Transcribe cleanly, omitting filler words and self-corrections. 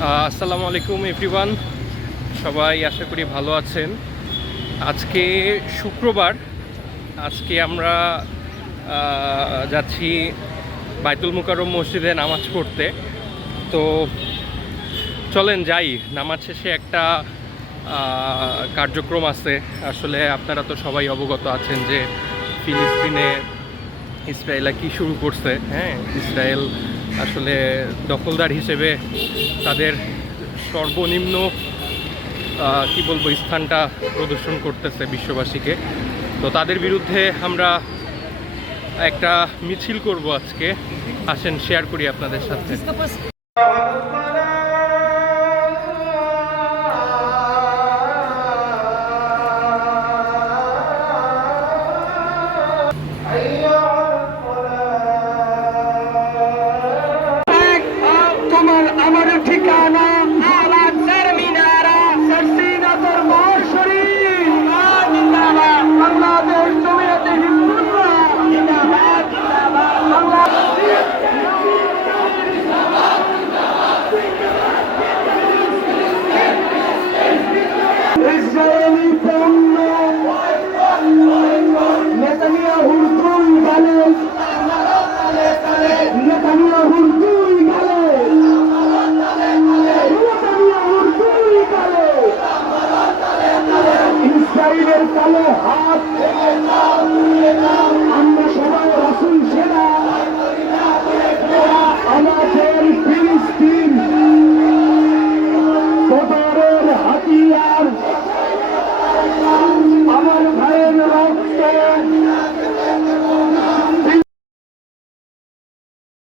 আসসালামু আলাইকুম এভরিওয়ান, সবাই আশা করি ভালো আছেন। আজকে শুক্রবার, আজকে আমরা যাচ্ছি বাইতুল মুকাররম মসজিদে নামাজ পড়তে। তো চলেন যাই। নামাজ শেষে একটা কার্যক্রম আছে। আসলে আপনারা তো সবাই অবগত আছেন যে ফিলিস্তিনে ইসরায়েল কি শুরু করছে। হ্যাঁ, ইসরায়েল আসলে দখলদার হিসেবে তাদের সর্বনিম্ন কি বলবো স্থানটা প্রদর্শন করতেছে বিশ্ববাসীকে। তো তাদের বিরুদ্ধে আমরা একটা মিছিল করব আজকে। আসেন শেয়ার করি আপনাদের সাথে। তোমার আমারও ঠিক